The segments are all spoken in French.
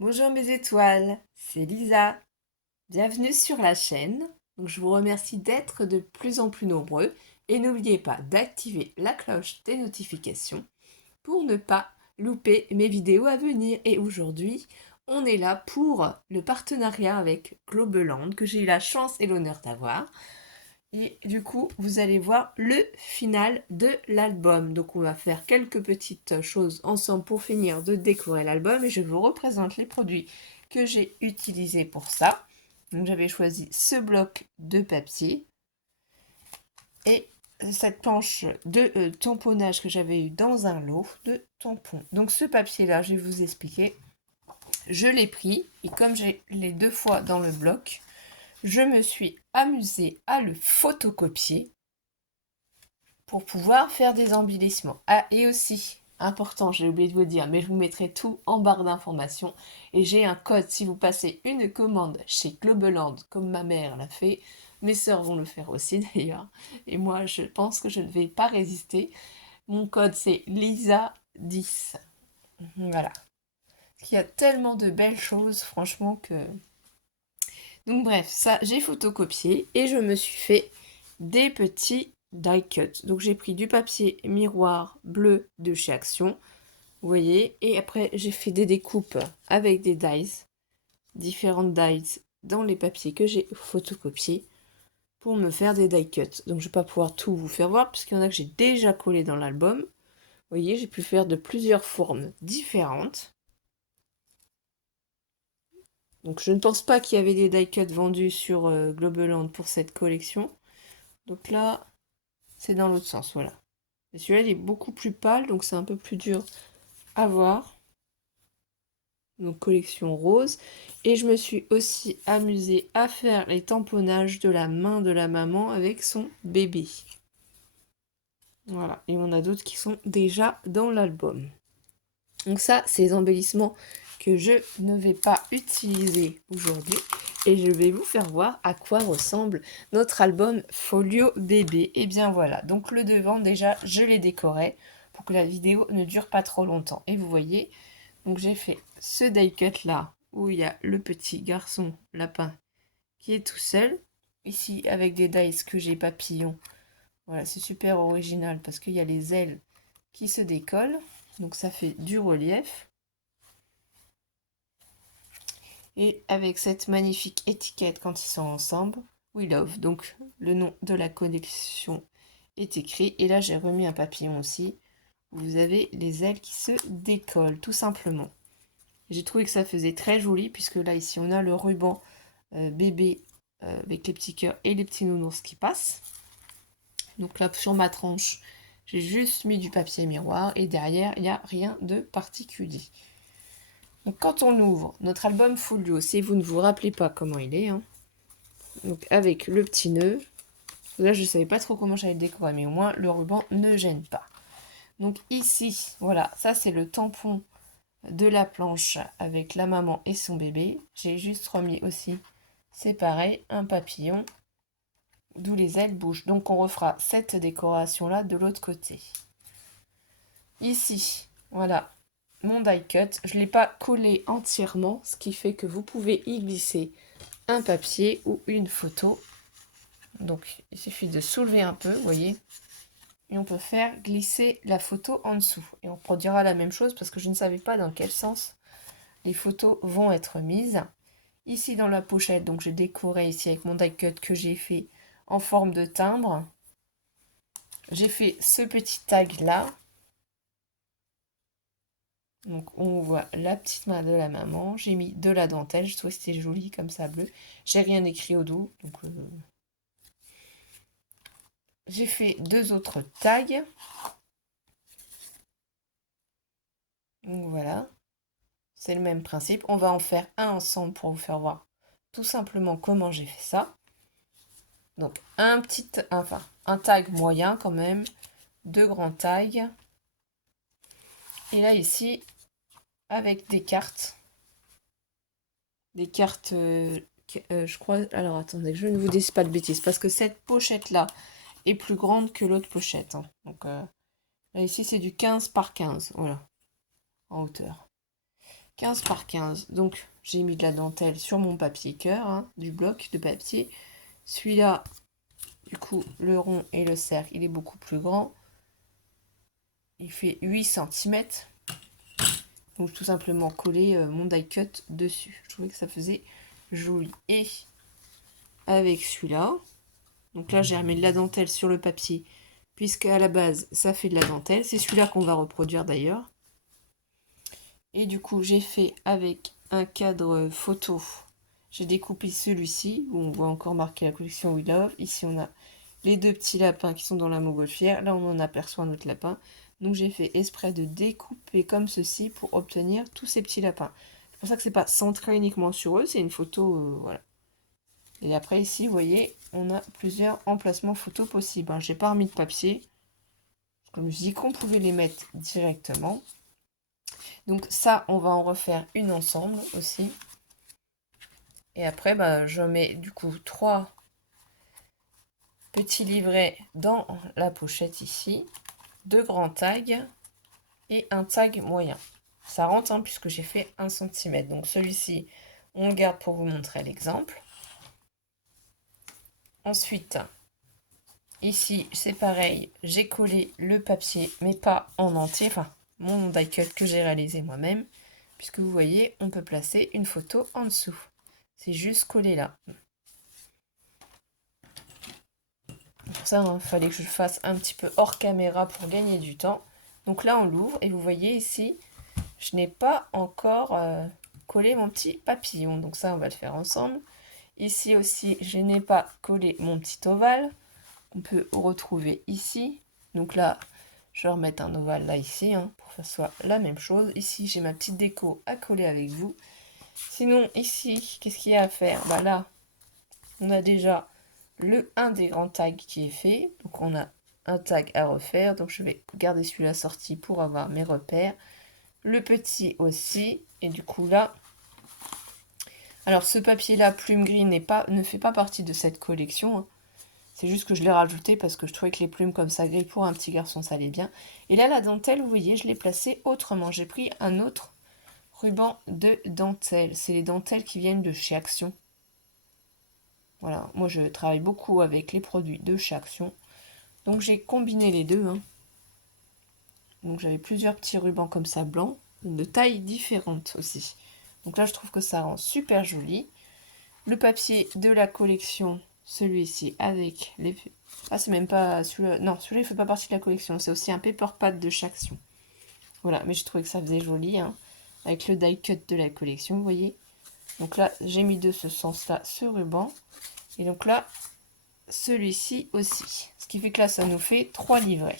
Bonjour mes étoiles, c'est Lisa. Bienvenue sur la chaîne. Donc, je vous remercie d'être de plus en plus nombreux et n'oubliez pas d'activer la cloche des notifications pour ne pas louper mes vidéos à venir. Et aujourd'hui, on est là pour le partenariat avec Globeland que j'ai eu la chance et l'honneur d'avoir. Et du coup, vous allez voir le final de l'album. Donc on va faire quelques petites choses ensemble pour finir de décorer l'album et je vous représente les produits que j'ai utilisés pour ça. Donc j'avais choisi ce bloc de papier et cette planche de tamponnage que j'avais eu dans un lot de tampons. Donc ce papier-là, je vais vous expliquer. Je l'ai pris et comme j'ai les deux fois dans le bloc, je me suis amusée à le photocopier pour pouvoir faire des embellissements. Ah, et aussi, important, j'ai oublié de vous dire, mais je vous mettrai tout en barre d'informations. Et j'ai un code si vous passez une commande chez Globeland, comme ma mère l'a fait. Mes sœurs vont le faire aussi d'ailleurs. Et moi, je pense que je ne vais pas résister. Mon code, c'est Lisa10. Voilà. Il y a tellement de belles choses, franchement, que... Donc bref, ça, j'ai photocopié et je me suis fait des petits die cut. Donc j'ai pris du papier miroir bleu de chez Action, vous voyez, et après j'ai fait des découpes avec des dies, différentes dies dans les papiers que j'ai photocopiés pour me faire des die cut. Donc je vais pas pouvoir tout vous faire voir puisqu'il y en a que j'ai déjà collé dans l'album. Vous voyez, j'ai pu faire de plusieurs formes différentes. Donc je ne pense pas qu'il y avait des die cut vendus sur Globeland pour cette collection. Donc là, c'est dans l'autre sens, voilà. Et celui-là, il est beaucoup plus pâle, donc c'est un peu plus dur à voir. Donc collection rose. Et je me suis aussi amusée à faire les tamponnages de la main de la maman avec son bébé. Voilà, et on a d'autres qui sont déjà dans l'album. Donc ça, c'est les embellissements que je ne vais pas utiliser aujourd'hui. Et je vais vous faire voir à quoi ressemble notre album Folio Bébé. Et bien voilà, donc le devant déjà, je l'ai décoré pour que la vidéo ne dure pas trop longtemps. Et vous voyez, donc j'ai fait ce die cut là, où il y a le petit garçon lapin qui est tout seul. Ici, avec des dies que j'ai papillons. Voilà, c'est super original parce qu'il y a les ailes qui se décollent. Donc ça fait du relief. Et avec cette magnifique étiquette quand ils sont ensemble, We Love, donc le nom de la collection est écrit. Et là j'ai remis un papillon aussi. Vous avez les ailes qui se décollent tout simplement. J'ai trouvé que ça faisait très joli puisque là ici on a le ruban bébé avec les petits cœurs et les petits nounours qui passent. Donc là sur ma tranche j'ai juste mis du papier miroir et derrière il n'y a rien de particulier. Donc quand on ouvre notre album Folio, si vous ne vous rappelez pas comment il est, hein, donc avec le petit nœud, là je ne savais pas trop comment j'allais le décorer, mais au moins le ruban ne gêne pas. Donc ici, voilà, ça c'est le tampon de la planche avec la maman et son bébé. J'ai juste remis aussi, c'est pareil, un papillon, d'où les ailes bougent. Donc on refera cette décoration là de l'autre côté. Ici, voilà, mon die cut. Je ne l'ai pas collé entièrement, ce qui fait que vous pouvez y glisser un papier ou une photo. Donc il suffit de soulever un peu, vous voyez, et on peut faire glisser la photo en dessous. Et on produira la même chose parce que je ne savais pas dans quel sens les photos vont être mises. Ici dans la pochette, donc j'ai décoré ici avec mon die cut que j'ai fait en forme de timbre. J'ai fait ce petit tag là. Donc on voit la petite main de la maman. J'ai mis de la dentelle, je trouvais que c'était joli comme ça bleu. J'ai rien écrit au dos. Donc j'ai fait deux autres tags. Donc voilà. C'est le même principe. On va en faire un ensemble pour vous faire voir tout simplement comment j'ai fait ça. Donc un tag moyen quand même, deux grands tags. Et là ici, avec des cartes. Des cartes, je crois... Alors attendez, je ne vous dise pas de bêtises, parce que cette pochette-là est plus grande que l'autre pochette, hein. Donc là ici, c'est du 15 par 15, voilà, en hauteur. 15 par 15. Donc, j'ai mis de la dentelle sur mon papier cœur, hein, du bloc de papier. Celui-là, du coup, le rond et le cercle, il est beaucoup plus grand. Il fait 8 cm. Donc, tout simplement coller mon die cut dessus. Je trouvais que ça faisait joli. Et avec celui-là, donc là, j'ai remis de la dentelle sur le papier, puisqu'à la base, ça fait de la dentelle. C'est celui-là qu'on va reproduire d'ailleurs. Et du coup, j'ai fait avec un cadre photo. J'ai découpé celui-ci, où on voit encore marqué la collection We Love. Ici, on a les deux petits lapins qui sont dans la montgolfière. Là, on en aperçoit un autre lapin. Donc, j'ai fait exprès de découper comme ceci pour obtenir tous ces petits lapins. C'est pour ça que c'est pas centré uniquement sur eux, c'est une photo, voilà. Et après, ici, vous voyez, on a plusieurs emplacements photos possibles. J'ai pas remis de papier. Comme je dis qu'on pouvait les mettre directement. Donc ça, on va en refaire une ensemble aussi. Et après, je mets du coup 3 petits livrets dans la pochette ici. 2 grands tags et un tag moyen. Ça rentre hein, puisque j'ai fait 1 cm. Donc celui-ci, on le garde pour vous montrer l'exemple. Ensuite, ici, c'est pareil. J'ai collé le papier, mais pas en entier. Enfin, mon die cut que j'ai réalisé moi-même. Puisque vous voyez, on peut placer une photo en dessous. C'est juste collé là. Pour ça, il fallait que je le fasse un petit peu hors caméra pour gagner du temps. Donc là, on l'ouvre et vous voyez ici, je n'ai pas encore collé mon petit papillon. Donc ça, on va le faire ensemble. Ici aussi, je n'ai pas collé mon petit ovale. On peut retrouver ici. Donc là, je vais remettre un ovale là ici hein, pour que ce soit la même chose. Ici, j'ai ma petite déco à coller avec vous. Sinon, ici, qu'est-ce qu'il y a à faire? Là, on a déjà un des grands tags qui est fait. Donc, on a un tag à refaire. Donc, je vais garder celui-là sorti pour avoir mes repères. Le petit aussi. Et du coup, là... Alors, ce papier-là, plume gris, ne fait pas partie de cette collection. Hein. C'est juste que je l'ai rajouté parce que je trouvais que les plumes comme ça, gris pour un petit garçon, ça allait bien. Et là, la dentelle, vous voyez, je l'ai placée autrement. J'ai pris un autre ruban de dentelle. C'est les dentelles qui viennent de chez Action. Voilà, moi je travaille beaucoup avec les produits de chez Action. Donc j'ai combiné les deux. Hein. Donc j'avais plusieurs petits rubans comme ça blancs, de tailles différentes aussi. Donc là je trouve que ça rend super joli. Le papier de la collection, celui-ci avec les... Ah c'est même pas celui-là. Non, celui-là il fait pas partie de la collection. C'est aussi un paper pad de chez Action. Voilà, mais j'ai trouvé que ça faisait joli. Hein, avec le die cut de la collection, vous voyez. Donc là j'ai mis de ce sens-là ce ruban. Et donc là, celui-ci aussi. Ce qui fait que là, ça nous fait 3 livrets.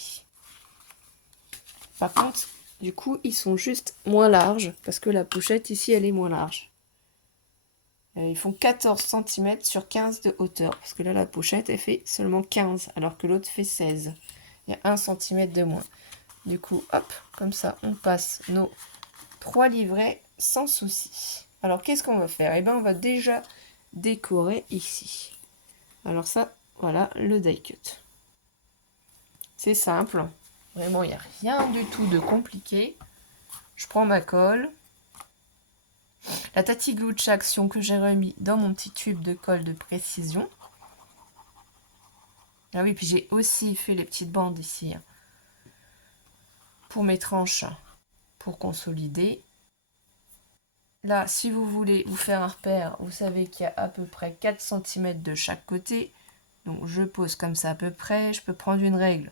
Par contre, du coup, ils sont juste moins larges, parce que la pochette ici, elle est moins large. Ils font 14 cm sur 15 de hauteur, parce que là, la pochette, elle fait seulement 15, alors que l'autre fait 16. Il y a 1 cm de moins. Du coup, hop, comme ça, on passe nos 3 livrets sans souci. Alors, qu'est-ce qu'on va faire? Eh bien, on va déjà décorer ici. Alors ça, voilà le die cut. C'est simple. Vraiment, il n'y a rien du tout de compliqué. Je prends ma colle. La Tati Glue de chez Action que j'ai remis dans mon petit tube de colle de précision. Ah oui, puis j'ai aussi fait les petites bandes ici. Hein, pour mes tranches, pour consolider. Là, si vous voulez vous faire un repère, vous savez qu'il y a à peu près 4 cm de chaque côté. Donc je pose comme ça à peu près. Je peux prendre une règle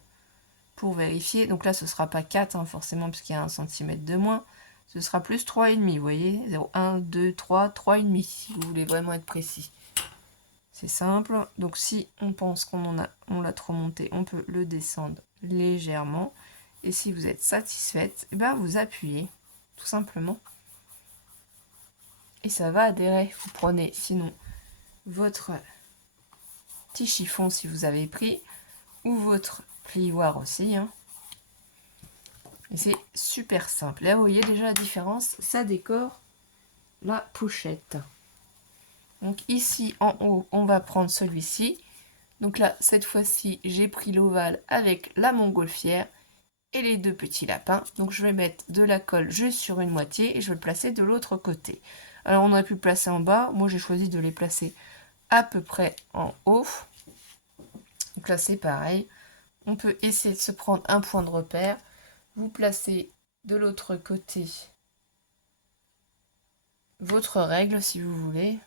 pour vérifier. Donc là, ce ne sera pas 4 hein, forcément, puisqu'il y a 1 cm de moins. Ce sera plus 3,5, vous voyez. 0, 1, 2, 3, 3,5, si vous voulez vraiment être précis. C'est simple. Donc si on pense qu'on l'a trop monté, on peut le descendre légèrement. Et si vous êtes satisfaite, vous appuyez, tout simplement. Et ça va adhérer. Vous prenez sinon votre petit chiffon si vous avez pris, ou votre plioir aussi. Hein. Et c'est super simple. Là, vous voyez déjà la différence, ça décore la pochette. Donc ici, en haut, on va prendre celui-ci. Donc là, cette fois-ci, j'ai pris l'ovale avec la montgolfière. et les deux petits lapins. Donc je vais mettre de la colle juste sur une moitié et je vais le placer de l'autre côté. Alors on aurait pu le placer en bas, moi j'ai choisi de les placer à peu près en haut. Donc là c'est pareil, on peut essayer de se prendre un point de repère. Vous placez de l'autre côté votre règle si vous voulez,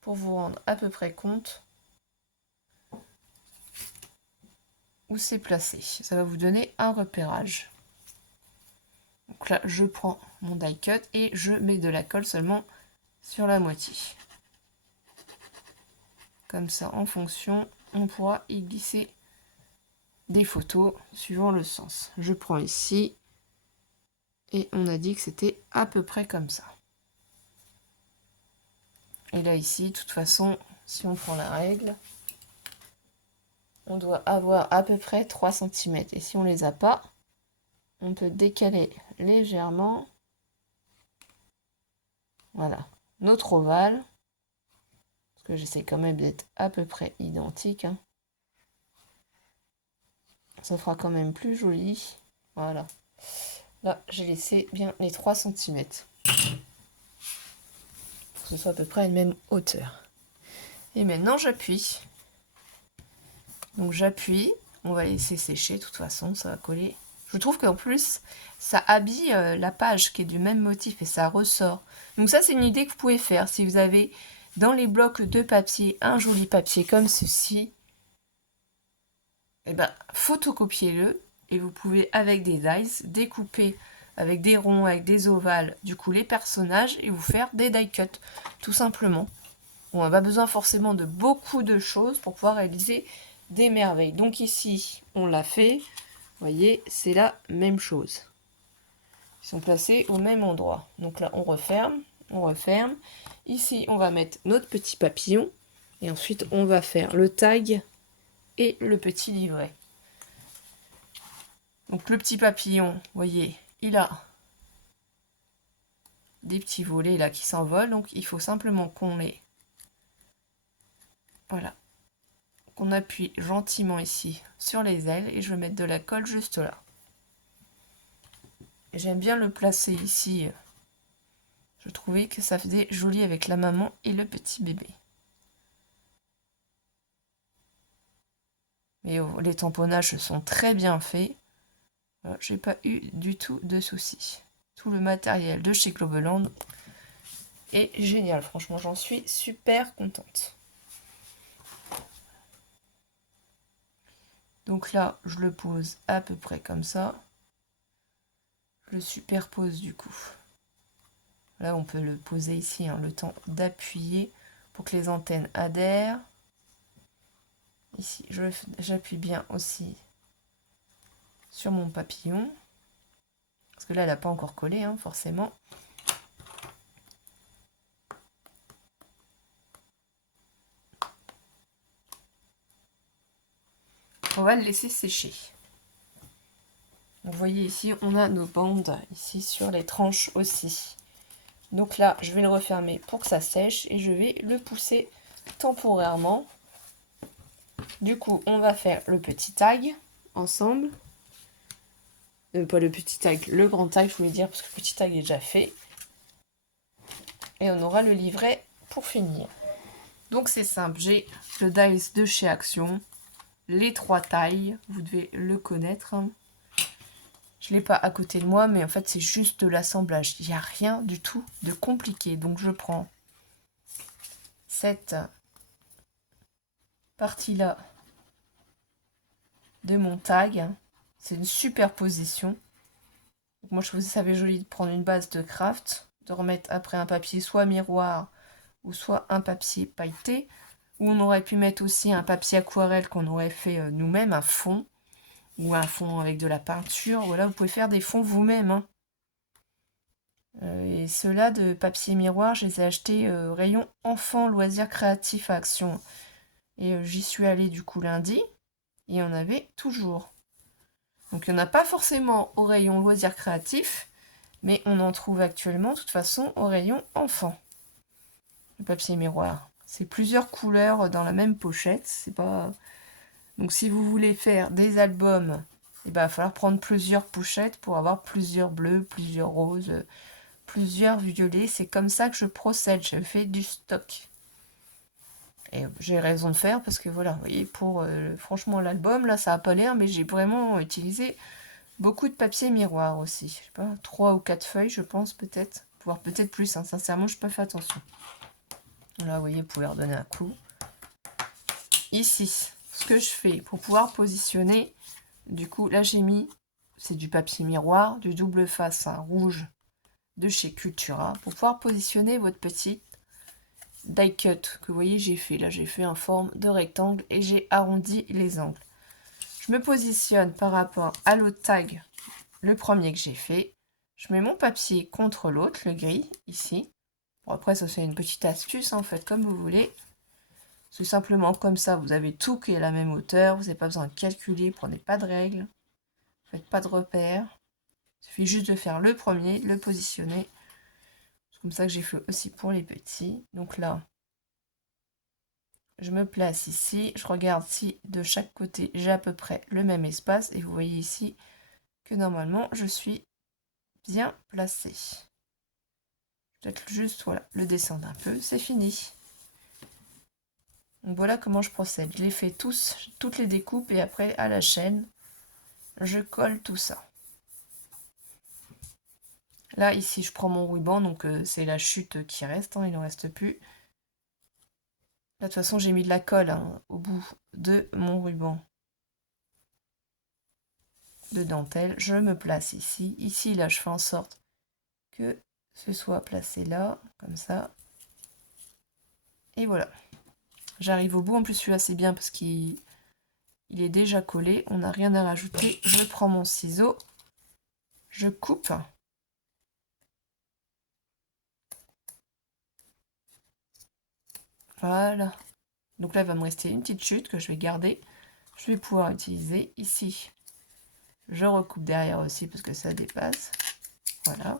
pour vous rendre à peu près compte où c'est placé. Ça va vous donner un repérage. Donc là, je prends mon die cut et je mets de la colle seulement sur la moitié. Comme ça, en fonction, on pourra y glisser des photos suivant le sens. Je prends ici et on a dit que c'était à peu près comme ça. Et là, ici, de toute façon, si on prend la règle, on doit avoir à peu près 3 cm. Et si on ne les a pas, on peut décaler légèrement, voilà, notre ovale, parce que j'essaie quand même d'être à peu près identique, hein. Ça fera quand même plus joli, voilà. Là, j'ai laissé bien les 3 cm, pour que ce soit à peu près à une même hauteur. Et maintenant, j'appuie. Donc j'appuie, on va laisser sécher, de toute façon, ça va coller. Je trouve qu'en plus, ça habille la page qui est du même motif et ça ressort. Donc ça, c'est une idée que vous pouvez faire. Si vous avez dans les blocs de papier un joli papier comme ceci, et ben, photocopiez-le et vous pouvez, avec des dies, découper avec des ronds, avec des ovales, du coup, les personnages et vous faire des die cuts, tout simplement. On n'a pas besoin forcément de beaucoup de choses pour pouvoir réaliser des merveilles. Donc ici, on l'a fait. Vous voyez, c'est la même chose. Ils sont placés au même endroit. Donc là, on referme, on referme. Ici, on va mettre notre petit papillon. Et ensuite, on va faire le tag et le petit livret. Donc le petit papillon, vous voyez, il a des petits volets là qui s'envolent. Donc il faut simplement qu'on les... Voilà. Qu'on appuie gentiment ici sur les ailes et je vais mettre de la colle juste là. J'aime bien le placer ici. Je trouvais que ça faisait joli avec la maman et le petit bébé. Mais les tamponnages sont très bien faits. J'ai pas eu du tout de soucis. Tout le matériel de chez Globeland est génial. Franchement, j'en suis super contente. Donc là, je le pose à peu près comme ça. Je le superpose du coup. Là, on peut le poser ici, hein, le temps d'appuyer pour que les antennes adhèrent. Ici, j'appuie bien aussi sur mon papillon. Parce que là, elle n'a pas encore collé, hein, forcément. On va le laisser sécher. Vous voyez ici, on a nos bandes ici sur les tranches aussi. Donc là, je vais le refermer pour que ça sèche et je vais le pousser temporairement. Du coup, on va faire le petit tag ensemble. Pas le petit tag, le grand tag, je voulais dire, parce que le petit tag est déjà fait. Et on aura le livret pour finir. Donc c'est simple, j'ai le dies de chez Action, les 3 tailles, vous devez le connaître. Je ne l'ai pas à côté de moi, mais en fait c'est juste de l'assemblage. Il n'y a rien du tout de compliqué. Donc je prends cette partie-là de mon tag. C'est une superposition. Donc moi je trouvais ça joli de prendre une base de craft, de remettre après un papier soit miroir ou soit un papier pailleté. Ou on aurait pu mettre aussi un papier aquarelle qu'on aurait fait nous-mêmes, un fond. Ou un fond avec de la peinture. Voilà, vous pouvez faire des fonds vous-même, hein. Et ceux-là de papier miroir, je les ai achetés rayon enfants loisirs créatifs à Action. Et j'y suis allée du coup lundi. Et on avait toujours. Donc il n'y en a pas forcément au rayon loisirs créatifs. Mais on en trouve actuellement, de toute façon, au rayon enfants. Le papier miroir. C'est plusieurs couleurs dans la même pochette. C'est pas... Donc si vous voulez faire des albums il va falloir prendre plusieurs pochettes pour avoir plusieurs bleus, plusieurs roses, plusieurs violets. C'est comme ça que je procède, je fais du stock. Et j'ai raison de faire parce que voilà, vous voyez, pour franchement l'album, là ça a pas l'air, mais j'ai vraiment utilisé beaucoup de papier miroir aussi. Je sais pas, 3 ou 4 feuilles, je pense, peut-être. Voire peut-être plus, hein. Sincèrement, je peux faire attention. Là, vous voyez, vous pouvez redonner un coup. Ici, ce que je fais pour pouvoir positionner, du coup, là j'ai mis, c'est du papier miroir, du double face rouge de chez Cultura, pour pouvoir positionner votre petit die cut que vous voyez j'ai fait. Là j'ai fait en forme de rectangle et j'ai arrondi les angles. Je me positionne par rapport à l'autre tag, le premier que j'ai fait. Je mets mon papier contre l'autre, le gris, ici. Bon, après ça c'est une petite astuce, hein, faites comme vous voulez. C'est simplement comme ça, vous avez tout qui est à la même hauteur, vous n'avez pas besoin de calculer, prenez pas de règles, faites pas de repères. Il suffit juste de faire le premier, le positionner. C'est comme ça que j'ai fait aussi pour les petits. Donc là, je me place ici, je regarde si de chaque côté j'ai à peu près le même espace. Et vous voyez ici que normalement je suis bien placée. Peut-être juste voilà, le descendre un peu, c'est fini. Donc voilà comment je procède. Je les fais toutes les découpes et après à la chaîne, je colle tout ça. Là, ici, je prends mon ruban, donc c'est la chute qui reste, hein, il n'en reste plus. Là, de toute façon, j'ai mis de la colle hein, au bout de mon ruban de dentelle. Je me place ici. Ici, là, je fais en sorte que ce soit placé là, comme ça. Et voilà. J'arrive au bout. En plus, celui-là, c'est bien parce qu'il est déjà collé. On n'a rien à rajouter. Je prends mon ciseau. Je coupe. Voilà. Donc là, il va me rester une petite chute que je vais garder. Je vais pouvoir utiliser ici. Je recoupe derrière aussi parce que ça dépasse. Voilà.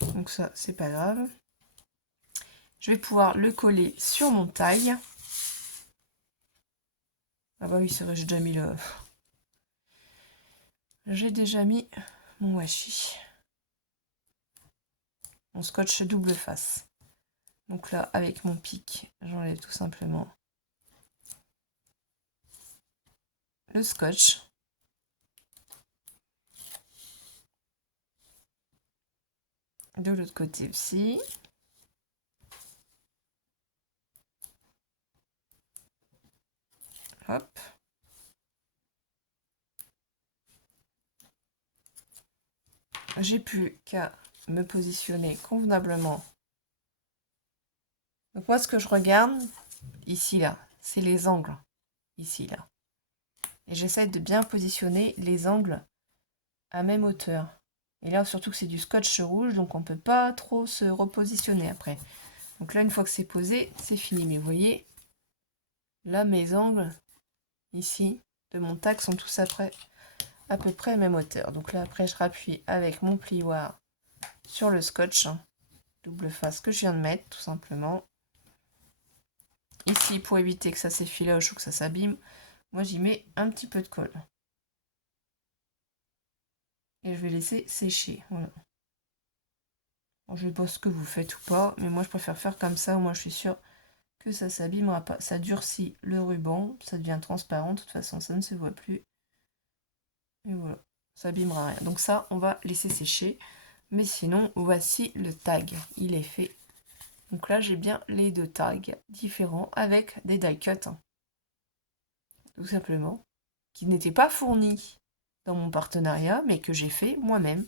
Donc ça, c'est pas grave. Je vais pouvoir le coller sur mon taille. Ah bah oui, c'est vrai, j'ai déjà mis le... J'ai déjà mis mon washi. Mon scotch double face. Donc là, avec mon pic, j'enlève tout simplement le scotch. De l'autre côté aussi. Hop. J'ai plus qu'à me positionner convenablement. Donc moi, ce que je regarde, ici, là, c'est les angles. Ici, là. Et j'essaie de bien positionner les angles à même hauteur. Et là, surtout que c'est du scotch rouge, donc on ne peut pas trop se repositionner après. Donc là, une fois que c'est posé, c'est fini. Mais vous voyez, là, mes angles, ici, de mon tac, sont tous après, à peu près à même hauteur. Donc là, après, je rappuie avec mon plioir sur le scotch, hein, double face que je viens de mettre, tout simplement. Ici, pour éviter que ça s'effiloche ou que ça s'abîme, moi, j'y mets un petit peu de colle. Et je vais laisser sécher. Voilà. Bon, je ne sais pas ce que vous faites ou pas, mais moi, je préfère faire comme ça. Moi, je suis sûre que ça s'abîmera pas. Ça durcit le ruban, ça devient transparent. De toute façon, ça ne se voit plus. Et voilà, ça abîmera rien. Donc ça, on va laisser sécher. Mais sinon, voici le tag. Il est fait. Donc là, j'ai bien les deux tags différents avec des die cuts. Hein, tout simplement. Qui n'étaient pas fournis dans mon partenariat, mais que j'ai fait moi-même.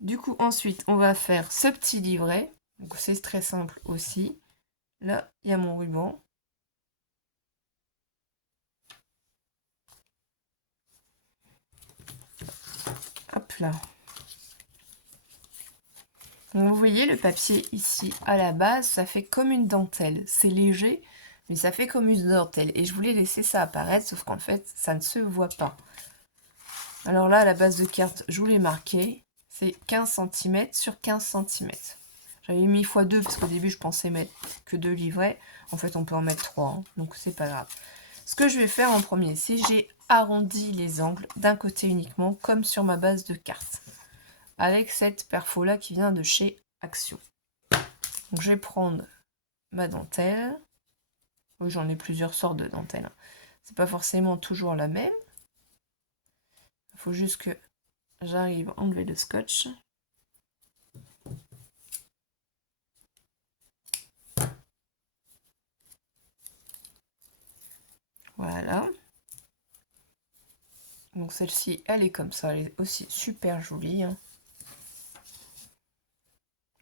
Du coup, ensuite, on va faire ce petit livret. Donc c'est très simple aussi. Là, il y a mon ruban. Hop là. Donc, vous voyez le papier ici, à la base, ça fait comme une dentelle. C'est léger, mais ça fait comme une dentelle. Et je voulais laisser ça apparaître, sauf qu'en fait, ça ne se voit pas. Alors là, à la base de carte, je vous l'ai marqué. C'est 15 cm sur 15 cm. J'avais mis x2 parce qu'au début, je pensais mettre que 2 livrets. En fait, on peut en mettre 3, hein, donc c'est pas grave. Ce que je vais faire en premier, c'est j'ai arrondi les angles d'un côté uniquement, comme sur ma base de carte, avec cette perfo là qui vient de chez Action. Donc je vais prendre ma dentelle. Oui, j'en ai plusieurs sortes de dentelles. C'est pas forcément toujours la même. Il faut juste que j'arrive à enlever le scotch. Voilà. Donc celle-ci, elle est comme ça. Elle est aussi super jolie. On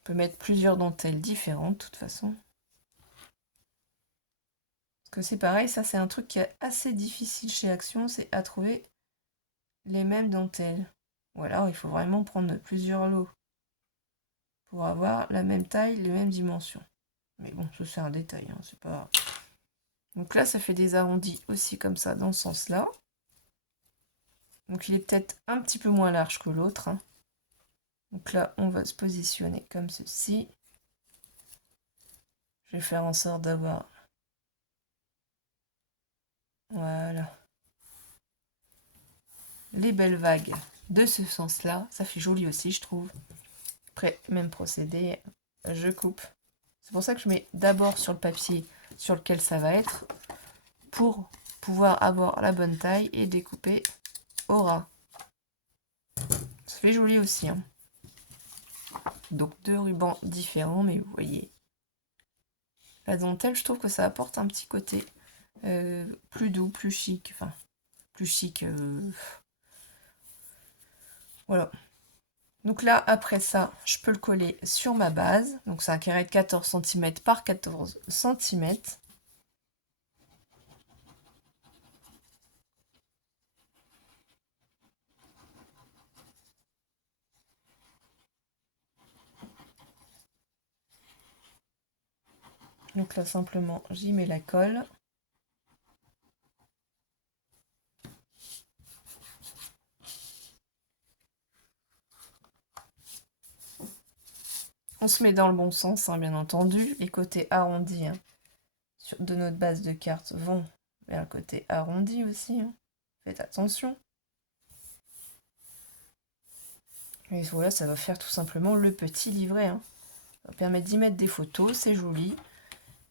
peut mettre plusieurs dentelles différentes de toute façon. Parce que c'est pareil, ça c'est un truc qui est assez difficile chez Action, c'est à trouver les mêmes dentelles. Ou alors il faut vraiment prendre plusieurs lots pour avoir la même taille, les mêmes dimensions. Mais bon, ça c'est un détail, hein, c'est pas... Donc là, ça fait des arrondis aussi comme ça, dans ce sens-là. Donc il est peut-être un petit peu moins large que l'autre. Hein. Donc là, on va se positionner comme ceci. Je vais faire en sorte d'avoir... Voilà. Les belles vagues de ce sens-là. Ça fait joli aussi, je trouve. Après, même procédé, je coupe. C'est pour ça que je mets d'abord sur le papier sur lequel ça va être, pour pouvoir avoir la bonne taille et découper au ras. Ça fait joli aussi. Hein. Donc 2 rubans différents, mais vous voyez, la dentelle, je trouve que ça apporte un petit côté plus doux, plus chic. Enfin, plus chic. Voilà. Donc là, après ça, je peux le coller sur ma base. Donc c'est un carré de 14 cm par 14 cm. Donc là, simplement, j'y mets la colle. On se met dans le bon sens, hein, bien entendu. Les côtés arrondis hein, de notre base de cartes vont vers le côté arrondi aussi. Hein. Faites attention. Et voilà, ça va faire tout simplement le petit livret. Hein. Ça va permettre d'y mettre des photos, c'est joli.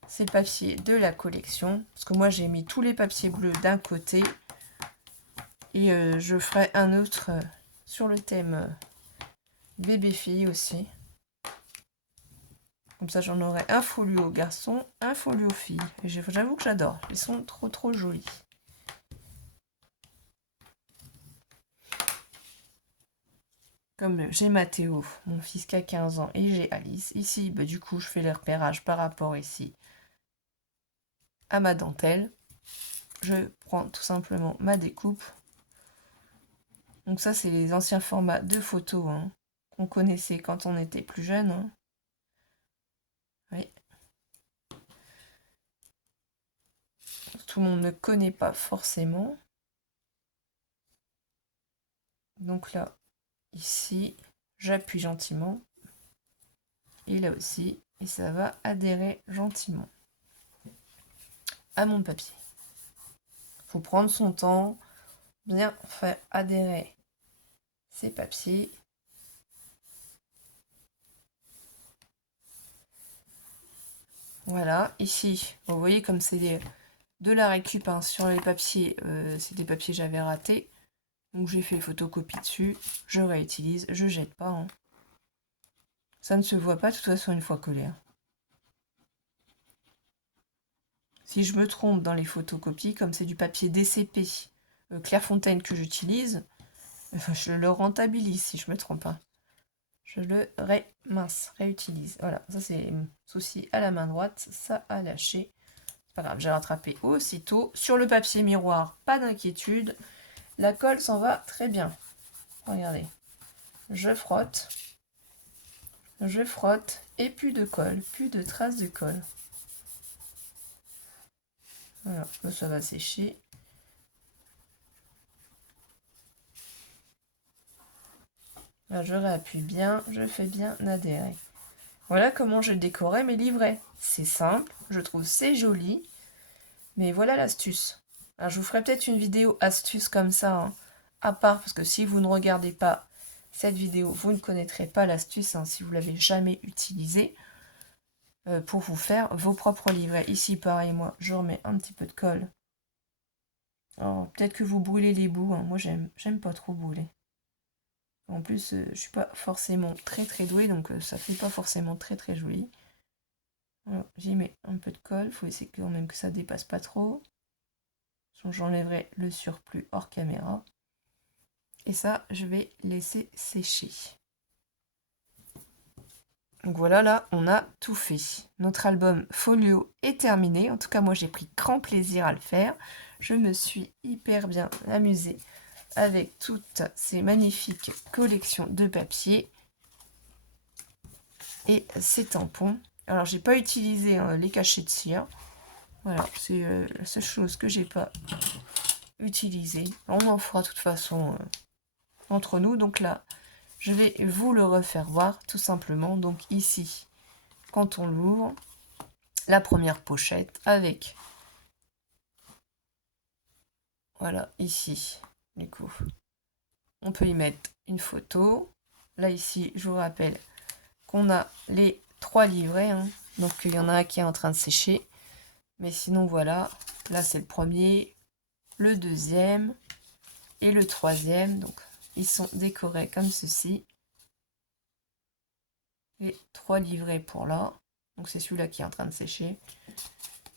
C'est le papier de la collection. Parce que moi, j'ai mis tous les papiers bleus d'un côté. Et je ferai un autre sur le thème bébé-fille aussi. Comme ça, j'en aurai un folio garçon, un folio fille. J'avoue que j'adore. Ils sont trop trop jolis. Comme j'ai Mathéo, mon fils qui a 15 ans, et j'ai Alice. Ici, bah, du coup, je fais le repérage par rapport ici à ma dentelle. Je prends tout simplement ma découpe. Donc ça, c'est les anciens formats de photos hein, qu'on connaissait quand on était plus jeune. Hein. Oui. Tout le monde ne connaît pas forcément. Donc là, ici, j'appuie gentiment. Et là aussi, et ça va adhérer gentiment à mon papier. Il faut prendre son temps, bien faire adhérer ces papiers. Voilà, ici, vous voyez comme c'est de la récup hein, sur les papiers, c'est des papiers que j'avais ratés. Donc j'ai fait photocopie dessus, je réutilise, je jette pas. Hein. Ça ne se voit pas de toute façon une fois collé. Hein. Si je me trompe dans les photocopies, comme c'est du papier DCP Clairefontaine que j'utilise, je le rentabilise si je me trompe pas. Je le réutilise. Voilà, ça c'est souci à la main droite, ça a lâché. C'est pas grave, j'ai rattrapé aussitôt. Sur le papier miroir, pas d'inquiétude. La colle s'en va très bien. Regardez. Je frotte, et plus de colle, plus de traces de colle. Voilà, ça va sécher. Là, je réappuie bien, je fais bien adhérer. Voilà comment j'ai décoré mes livrets. C'est simple, je trouve c'est joli, mais voilà l'astuce. Alors, je vous ferai peut-être une vidéo astuce comme ça, hein, à part, parce que si vous ne regardez pas cette vidéo, vous ne connaîtrez pas l'astuce, hein, si vous l'avez jamais utilisée, pour vous faire vos propres livrets. Ici, pareil, moi, je remets un petit peu de colle. Alors, peut-être que vous brûlez les bouts, hein. Moi, j'aime pas trop brûler. En plus, je suis pas forcément très douée, donc ça fait pas forcément très joli. Voilà, j'y mets un peu de colle, faut essayer quand même que ça dépasse pas trop. Sinon, j'enlèverai le surplus hors caméra. Et ça, je vais laisser sécher. Donc voilà, là, on a tout fait. Notre album folio est terminé. En tout cas, moi, j'ai pris grand plaisir à le faire. Je me suis hyper bien amusée avec toutes ces magnifiques collections de papier et ces tampons. Alors, j'ai pas utilisé les cachets de cire. Voilà, c'est la seule chose que j'ai pas utilisée. On en fera de toute façon entre nous. Donc là, je vais vous le refaire voir tout simplement. Donc ici, quand on l'ouvre, la première pochette avec, voilà, ici, du coup, on peut y mettre une photo. Là, ici, je vous rappelle qu'on a les 3 livrets, hein. Donc il y en a un qui est en train de sécher. Mais sinon, voilà, là, c'est le premier, le deuxième et le troisième. Donc, ils sont décorés comme ceci. Les 3 livrets pour là. Donc, c'est celui-là qui est en train de sécher.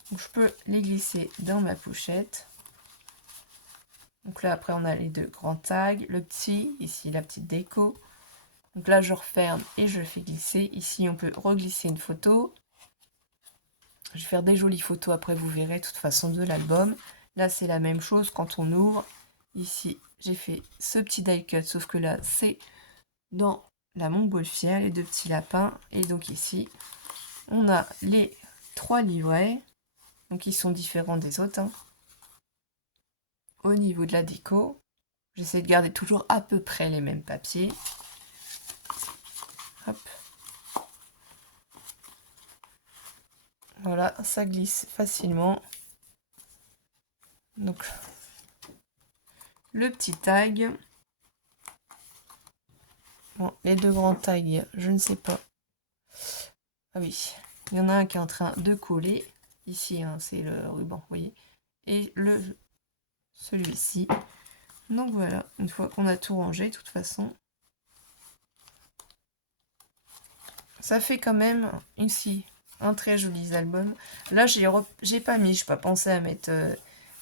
Donc, je peux les glisser dans ma pochette. Donc là, après, on a les 2 grands tags. Le petit, ici, la petite déco. Donc là, je referme et je fais glisser. Ici, on peut reglisser une photo. Je vais faire des jolies photos, après, vous verrez, de toute façon, de l'album. Là, c'est la même chose quand on ouvre. Ici, j'ai fait ce petit die cut, sauf que là, c'est dans la montgolfière, les 2 petits lapins. Et donc ici, on a les 3 livrets. Donc, ils sont différents des autres, hein. Au niveau de la déco, j'essaie de garder toujours à peu près les mêmes papiers. Hop. Voilà, ça glisse facilement. Donc, le petit tag. Bon, les 2 grands tags, je ne sais pas. Ah oui, il y en a un qui est en train de coller. Ici, hein, c'est le ruban, vous voyez. Et celui-ci. Donc voilà, une fois qu'on a tout rangé, de toute façon, ça fait quand même ici un très joli album. Là, j'ai pas mis, je n'ai pas pensé à mettre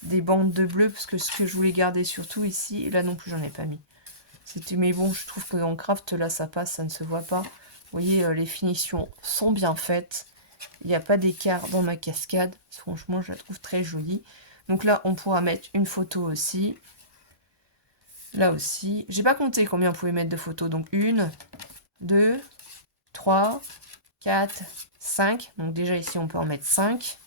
des bandes de bleu parce que ce que je voulais garder surtout ici, et là non plus, j'en ai pas mis. Mais bon, je trouve que en craft, là, ça passe, ça ne se voit pas. Vous voyez, les finitions sont bien faites. Il n'y a pas d'écart dans ma cascade. Franchement, je la trouve très jolie. Donc là, on pourra mettre une photo aussi. Là aussi. J'ai pas compté combien on pouvait mettre de photos. Donc 1, 2, 3, 4, 5. Donc déjà ici, on peut en mettre 5.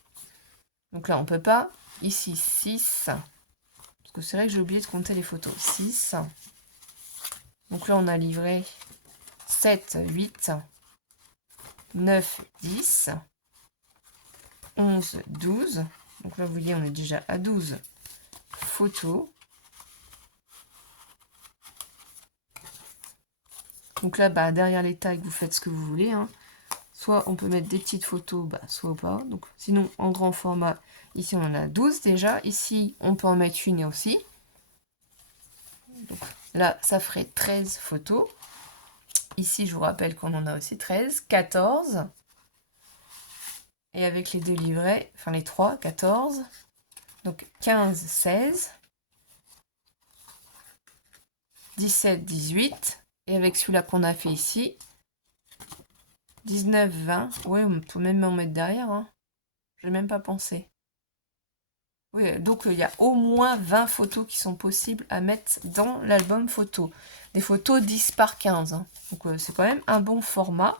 Donc là, on peut pas. Ici, 6. Parce que c'est vrai que j'ai oublié de compter les photos. 6. Donc là, on a livré 7, 8, 9, 10, 11, 12. Donc là, vous voyez, on est déjà à 12 photos. Donc là, bah, derrière les tags, vous faites ce que vous voulez, hein. Soit on peut mettre des petites photos, bah, soit pas. Donc, sinon, en grand format, ici, on en a 12 déjà. Ici, on peut en mettre une aussi. Donc là, ça ferait 13 photos. Ici, je vous rappelle qu'on en a aussi 13, 14. Et avec les 2 livrets, enfin les 3, 14. Donc 15, 16. 17, 18. Et avec celui-là qu'on a fait ici, 19, 20. Ouais, on peut même en mettre derrière, hein. J'ai même pas pensé. Oui, donc il y a au moins 20 photos qui sont possibles à mettre dans l'album photo. Des photos 10 par 15, hein. Donc c'est quand même un bon format.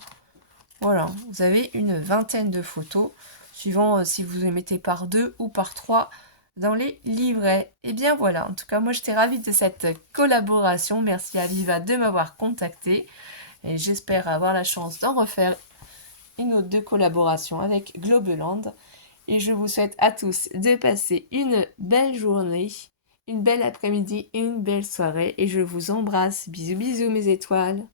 Voilà, vous avez une vingtaine de photos, suivant si vous les mettez par 2 ou par 3 dans les livrets. Et bien voilà, en tout cas moi j'étais ravie de cette collaboration. Merci à Viva de m'avoir contacté. Et j'espère avoir la chance d'en refaire une autre de collaboration avec Globeland. et je vous souhaite à tous de passer une belle journée, une belle après-midi et une belle soirée et je vous embrasse. Bisous bisous mes étoiles.